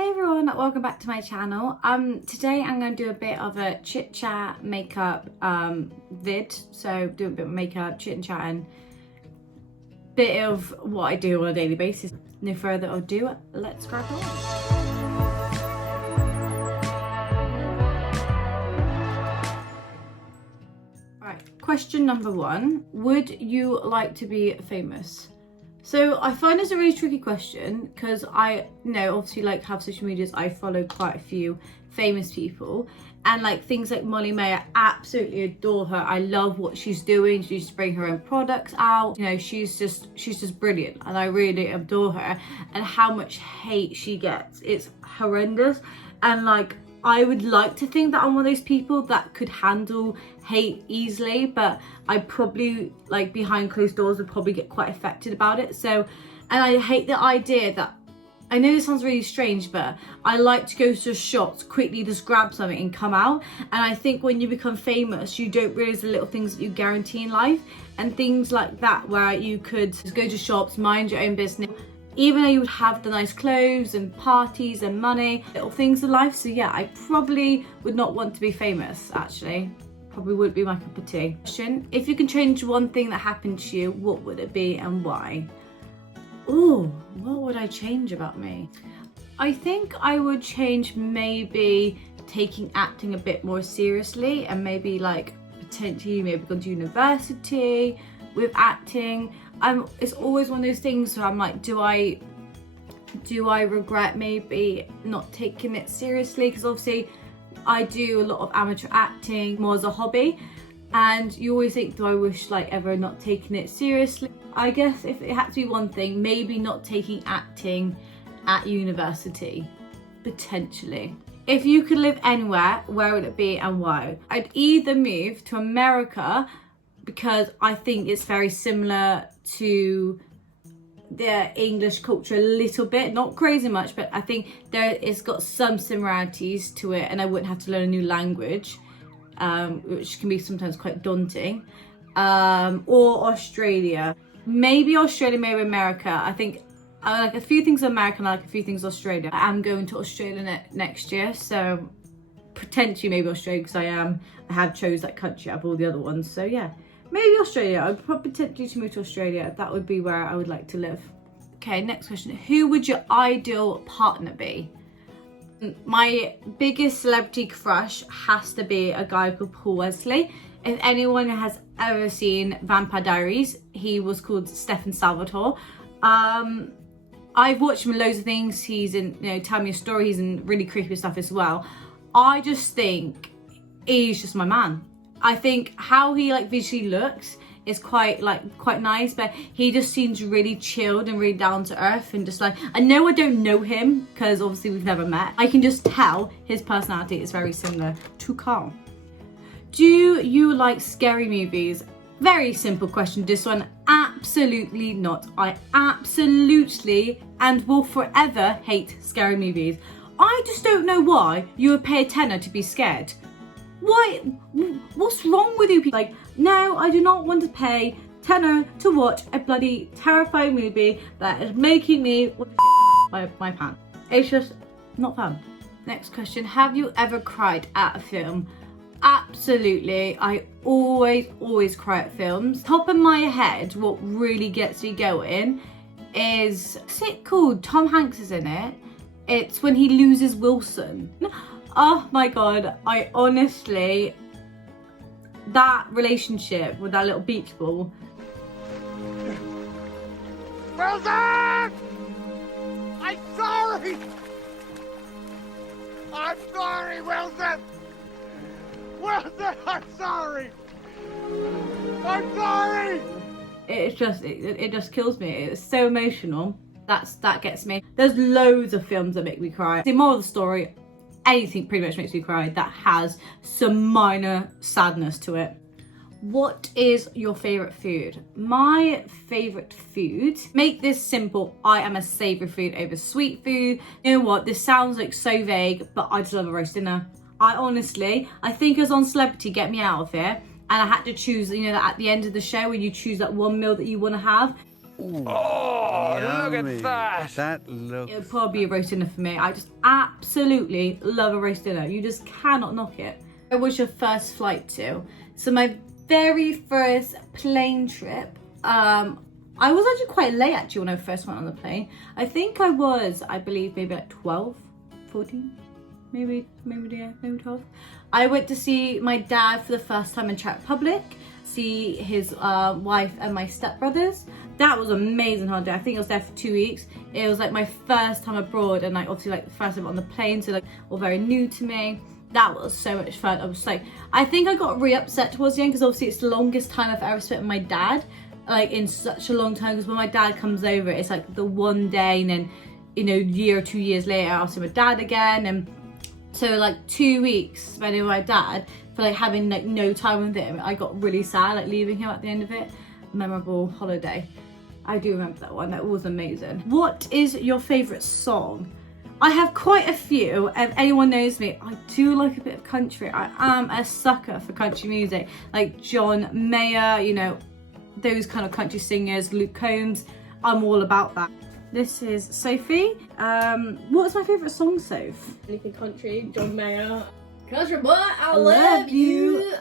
Hey everyone, welcome back to my channel. Today I'm going to do a bit of a chit chat makeup vid. So do a bit of makeup, chit and chatting, bit of what I do on a daily basis. No further ado, let's crack on. Alright, question number one. Would you like to be famous? So I find this a really tricky question because I know obviously like have social medias. I follow quite a few famous people and like things like Molly May, I absolutely adore her. I love what she's doing. She used to bring her own products out. You know, she's just brilliant and I really adore her. And how much hate she gets, it's horrendous. And like I would like to think that I'm one of those people that could handle hate easily, but I probably, like behind closed doors, would probably get quite affected about it. So, and I hate the idea that, I know this sounds really strange, but I like to go to shops, quickly just grab something and come out. And I think when you become famous, you don't realize the little things that you guarantee in life and things like that, where you could just go to shops, mind your own business. Even though you would have the nice clothes and parties and money, little things in life. So yeah, I probably would not want to be famous, actually. Probably would be my cup of tea. If you can change one thing that happened to you, what would it be and why? Oh, what would I change about me? I think I would change maybe taking acting a bit more seriously and maybe like potentially maybe going to university with acting. It's always one of those things where I'm like, do I regret maybe not taking it seriously? Because obviously I do a lot of amateur acting more as a hobby, and you always think, do I wish like ever not taking it seriously? I guess if it had to be one thing, maybe not taking acting at university, potentially. If you could live anywhere, where would it be and why? I'd either move to America, because I think it's very similar to the English culture a little bit, not crazy much, but I think it's got some similarities to it, and I wouldn't have to learn a new language, which can be sometimes quite daunting. Or Australia. Maybe Australia, maybe America. I think I like a few things America and I like a few things Australia. I am going to Australia next year, so potentially maybe Australia, because I have chose that country out of all the other ones. So yeah, maybe Australia. I'd probably potentially to move to Australia. That would be where I would like to live. Okay, next question. Who would your ideal partner be? My biggest celebrity crush has to be a guy called Paul Wesley. If anyone has ever seen Vampire Diaries, he was called Stefan Salvatore. I've watched him in loads of things. He's in, you know, Tell Me a Story. He's in really creepy stuff as well. I just think he's just my man. I think how he like visually looks is quite nice, but he just seems really chilled and really down to earth, and just like, I know I don't know him because obviously we've never met. I can just tell his personality is very similar to Carl. Do you like scary movies? Very simple question, this one. Absolutely not. I absolutely and will forever hate scary movies. I just don't know why you would pay a tenner to be scared. Why? What's wrong with you people? Like, no, I do not want to pay tenner to watch a bloody terrifying movie that is making me my pants. It's just not fun. Next question. Have you ever cried at a film? Absolutely. I always cry at films. Top of my head, what really gets me going is, what's it called? Tom Hanks is in it. It's when he loses Wilson. Oh my god, I honestly, that relationship with that little beach ball. Wilson! I'm sorry! I'm sorry, Wilson! Wilson, I'm sorry! I'm sorry! It just kills me. It's so emotional. That gets me. There's loads of films that make me cry. The moral of the story, anything pretty much makes me cry that has some minor sadness to it. What is your favorite food? My favorite food, make this simple, I am a savory food over sweet food. You know what, this sounds like so vague, but I just love a roast dinner. I think I was on Celebrity Get Me Out of Here, and I had to choose, you know, that at the end of the show when you choose that one meal that you want to have. Oh, look Yummy. at that. That looks... It would probably be a roast dinner for me. I just absolutely love a roast dinner. You just cannot knock it. Where was your first flight to? So my very first plane trip, I was actually quite late actually when I first went on the plane. I think I was, I believe, maybe like 12, 14, maybe 12. I went to see my dad for the first time in Czech Republic, see his wife and my stepbrothers. That was an amazing holiday. I think I was there for 2 weeks. It was like my first time abroad, and like obviously like the first time on the plane, so like all very new to me. That was so much fun. I was like, I think I got really upset towards the end because obviously it's the longest time I've ever spent with my dad, like in such a long time. Because when my dad comes over, it's like the one day, and then you know, year or 2 years later, I'll see my dad again. And so like 2 weeks spending with my dad for like having like no time with him. I got really sad like leaving him at the end of it. Memorable holiday. I do remember that one. That was amazing. What is your favourite song? I have quite a few. If anyone knows me, I do like a bit of country. I am a sucker for country music, like John Mayer, you know, those kind of country singers, Luke Combs. I'm all about that. This is Sophie. What's my favourite song, Soph? Anything country, John Mayer. Country boy, I love you.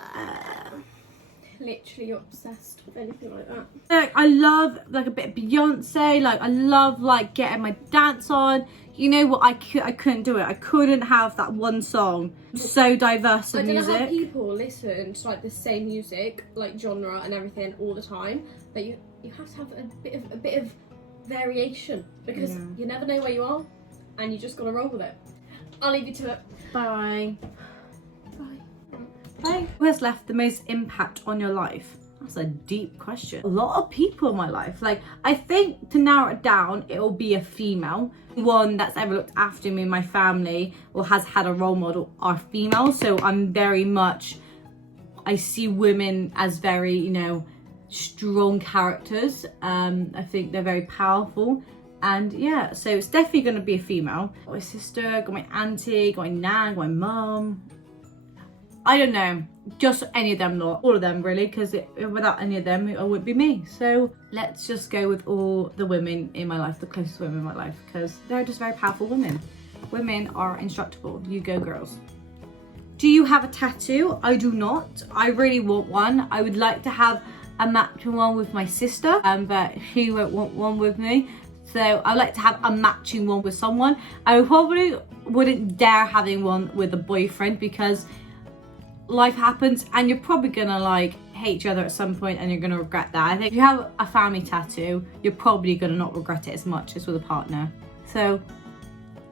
Literally obsessed with anything like that. Like, I love like a bit of Beyonce. Like I love like getting my dance on. You know what? I couldn't do it. I couldn't have that one song. So diverse of I don't music. know how people listen to like the same music, like genre and everything all the time. But you have to have a bit of variation, because you never know where you are, and you just gotta roll with it. I'll leave you to it. Bye. Bye. Who has left the most impact on your life? That's a deep question. A lot of people in my life. Like, I think to narrow it down, it will be a female. One that's ever looked after me in my family or has had a role model are female. So I'm very much, I see women as very, you know, strong characters. I think they're very powerful. And yeah, so it's definitely going to be a female. Got my sister, got my auntie, got my nan, got my mum. I don't know, just any of them, not all of them really, because without any of them it wouldn't be me. So let's just go with all the women in my life, the closest women in my life, because they're just very powerful women. Women are indestructible. You go girls. Do you have a tattoo? I do not. I really want one. I would like to have a matching one with my sister, but she won't want one with me. So I would like to have a matching one with someone. I probably wouldn't dare having one with a boyfriend, because life happens and you're probably gonna like hate each other at some point and you're gonna regret that. I think if you have a family tattoo, you're probably gonna not regret it as much as with a partner. So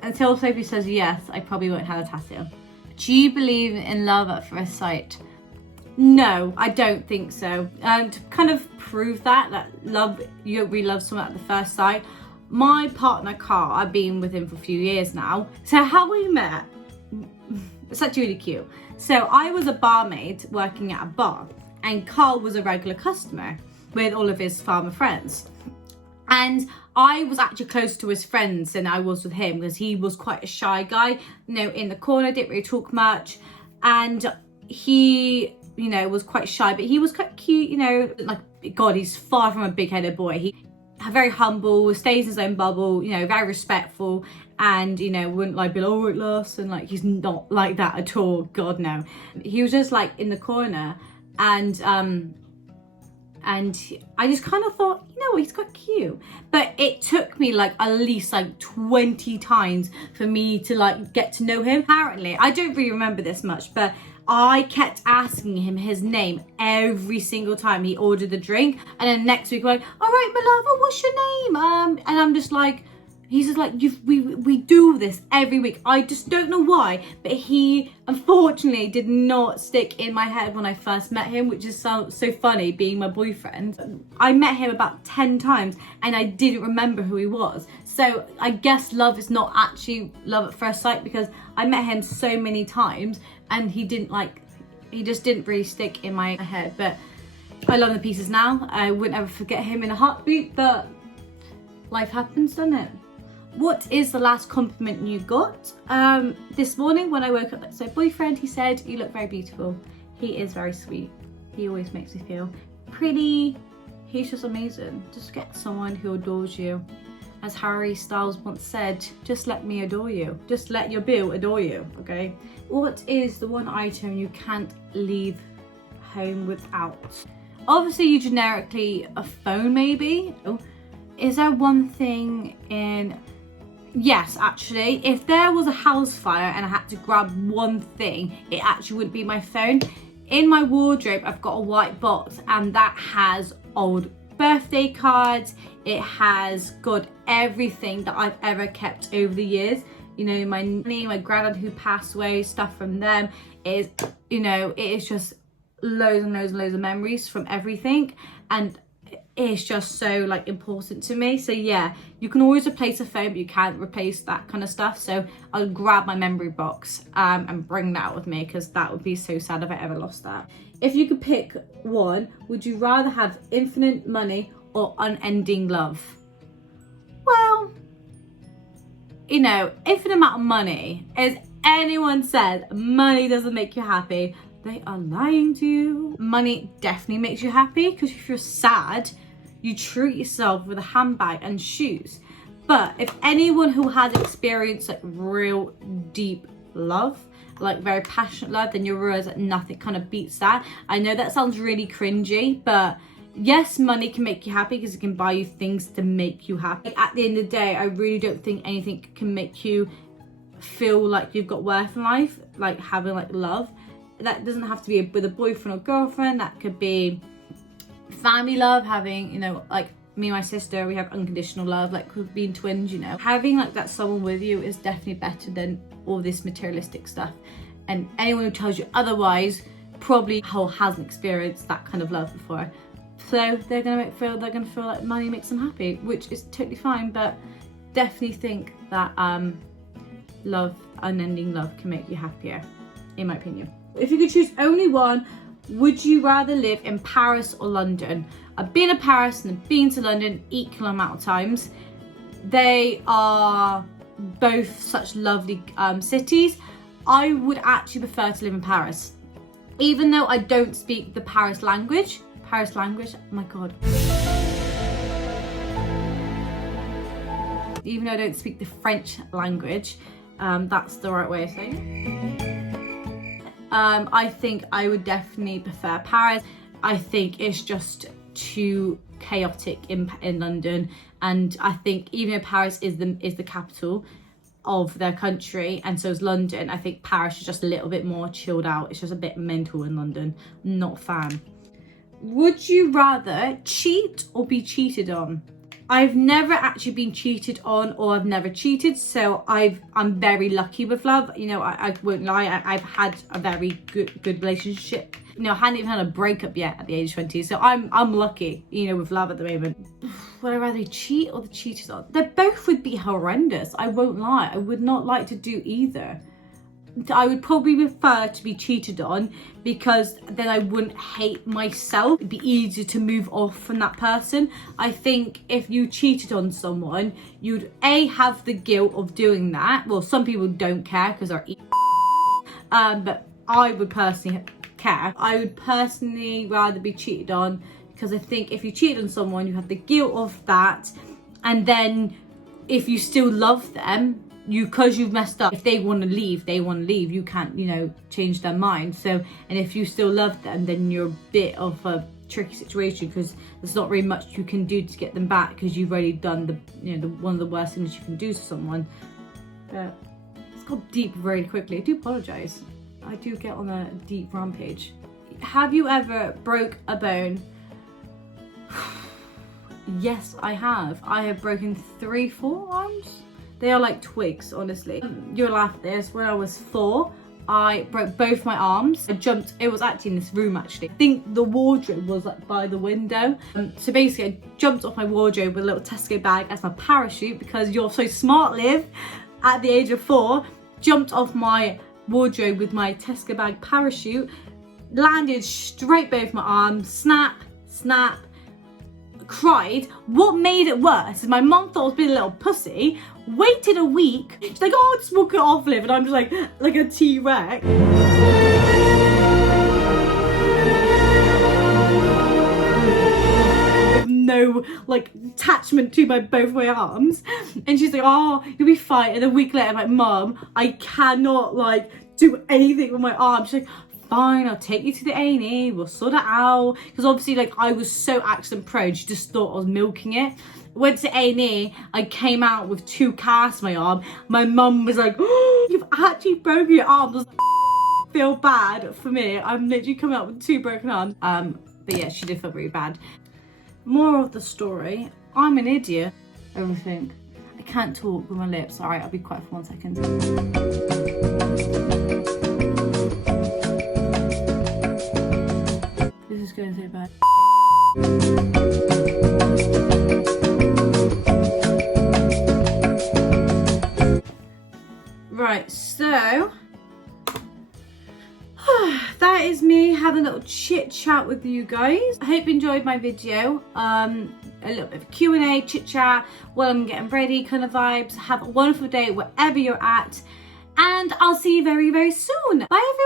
until Sophie says yes, I probably won't have a tattoo. Do you believe in love at first sight? No, I don't think so. And to kind of prove that love, you don't really love someone at the first sight. My partner Carl, I've been with him for a few years now. So how we met, it's actually really cute. So I was a barmaid working at a bar, and Carl was a regular customer with all of his farmer friends. And I was actually closer to his friends than I was with him, because he was quite a shy guy, you know, in the corner, didn't really talk much. And he, you know, was quite shy, but he was quite cute, you know, like, God, he's far from a big-headed boy. He very humble, stays in his own bubble, you know, very respectful, and, you know, wouldn't like be like, oh, right, lass, and like, he's not like that at all. God, no. He was just like in the corner, and I just kind of thought, you know, he's quite cute. But it took me like at least like 20 times for me to like get to know him. Apparently, I don't really remember this much, but I kept asking him his name every single time he ordered the drink. And then next week, we're like, all right, my love, what's your name? And I'm just like, he's just like, we do this every week. I just don't know why, but he unfortunately did not stick in my head when I first met him, which is so funny, being my boyfriend. I met him about 10 times and I didn't remember who he was. So I guess love is not actually love at first sight, because I met him so many times and he just didn't really stick in my head. But I love him to pieces now. I wouldn't ever forget him in a heartbeat, but life happens, doesn't it? What is the last compliment you got? This morning when I woke up, so boyfriend, he said, you look very beautiful. He is very sweet. He always makes me feel pretty he's just amazing. Just get someone who adores you. As Harry Styles once said, just let me adore you. Just let your boo adore you, okay? What is the one item you can't leave home without? Obviously, you generically a phone maybe. Is there one thing in... Yes, actually, if there was a house fire and I had to grab one thing, it actually would be my phone. In my wardrobe, I've got a white box and that has old birthday cards. It has got everything that I've ever kept over the years. You know, my nanny, my granddad who passed away, stuff from them. Is, you know, it is just loads and loads and loads of memories from everything. And it's just so like important to me. So yeah, you can always replace a phone, but you can't replace that kind of stuff. So I'll grab my memory box and bring that with me, because that would be so sad if I ever lost that. If you could pick one, would you rather have infinite money or unending love? Well, you know, infinite amount of money, as anyone says, money doesn't make you happy. They are lying to you. Money definitely makes you happy, because if you're sad, you treat yourself with a handbag and shoes. But if anyone who has experienced like real deep love, like very passionate love, then you'll realize that nothing kind of beats that. I know that sounds really cringy, but yes, money can make you happy because it can buy you things to make you happy. At the end of the day, I really don't think anything can make you feel like you've got worth in life, like having like love. That doesn't have to be with a boyfriend or girlfriend. That could be family love, having, you know, like me and my sister, we have unconditional love, like we've been twins, you know. Having like that someone with you is definitely better than all this materialistic stuff. And anyone who tells you otherwise probably hasn't experienced that kind of love before. So they're gonna feel like money makes them happy, which is totally fine, but definitely think that love, unending love, can make you happier, in my opinion. If you could choose only one, would you rather live in Paris or London? I've been to Paris and I've been to London equal amount of times. They are both such lovely cities. I would actually prefer to live in Paris. Even though I don't speak the Paris language, oh my God. Even though I don't speak the French language, that's the right way of saying it. I think I would definitely prefer Paris. I think it's just too chaotic in London, and I think even though Paris is the capital of their country, and so is London, I think Paris is just a little bit more chilled out. It's just a bit mental in London. Not a fan. Would you rather cheat or be cheated on? I've never actually been cheated on, or I've never cheated, so I'm very lucky with love. You know, I won't lie, I've had a very good relationship. You know, I hadn't even had a breakup yet at the age of 20, so I'm lucky, you know, with love at the moment. Would I rather cheat or the cheated on? They both would be horrendous, I won't lie. I would not like to do either. I would probably prefer to be cheated on, because then I wouldn't hate myself. It'd be easier to move off from that person. I think if you cheated on someone, you'd have the guilt of doing that. Well, some people don't care because they're but I would personally care. I would personally rather be cheated on, because I think if you cheat on someone, you have the guilt of that, and then if you still love them, because you've messed up, if they want to leave, they want to leave. You can't, you know, change their mind. So, and if you still love them, then you're a bit of a tricky situation, because there's not really much you can do to get them back, because you've already done one of the worst things you can do to someone. But it's got deep very quickly. I do apologise. I do get on a deep rampage. Have you ever broke a bone? Yes, I have. I have broken 3-4 arms. They are like twigs, honestly. You'll laugh at this. When I was 4, I broke both my arms. I jumped, it was actually in this room actually. I think the wardrobe was like by the window. So basically I jumped off my wardrobe with a little Tesco bag as my parachute, because you're so smart, Liv. At the age of 4, jumped off my wardrobe with my Tesco bag parachute, landed straight both my arms, snap, snap, cried. What made it worse is my mum thought I was being a little pussy, waited a week, she's like, oh, just walk it off, Liv, and I'm just like a T-Rex. no like attachment to both my arms. And she's like, oh, you'll be fine. And a week later, I'm like, Mum, I cannot like do anything with my arm. She's like, fine, I'll take you to the A&E, we'll sort it out. Because obviously like I was so accident prone, she just thought I was milking it. Went to A&E, I came out with 2 casts on my arm. My mum was like, oh, you've actually broken your arm. I was like, feel bad for me. I'm literally coming out with 2 broken arms. But yeah, she did feel really bad. More of the story, I'm an idiot. Everything. I can't talk with my lips. All right, I'll be quiet for 1 second. This is going so bad. Right, so that is me having a little chit chat with you guys. I hope you enjoyed my video. A little bit of Q&A, chit chat while I'm getting ready kind of vibes. Have a wonderful day wherever you're at, and I'll see you very, very soon. Bye everyone.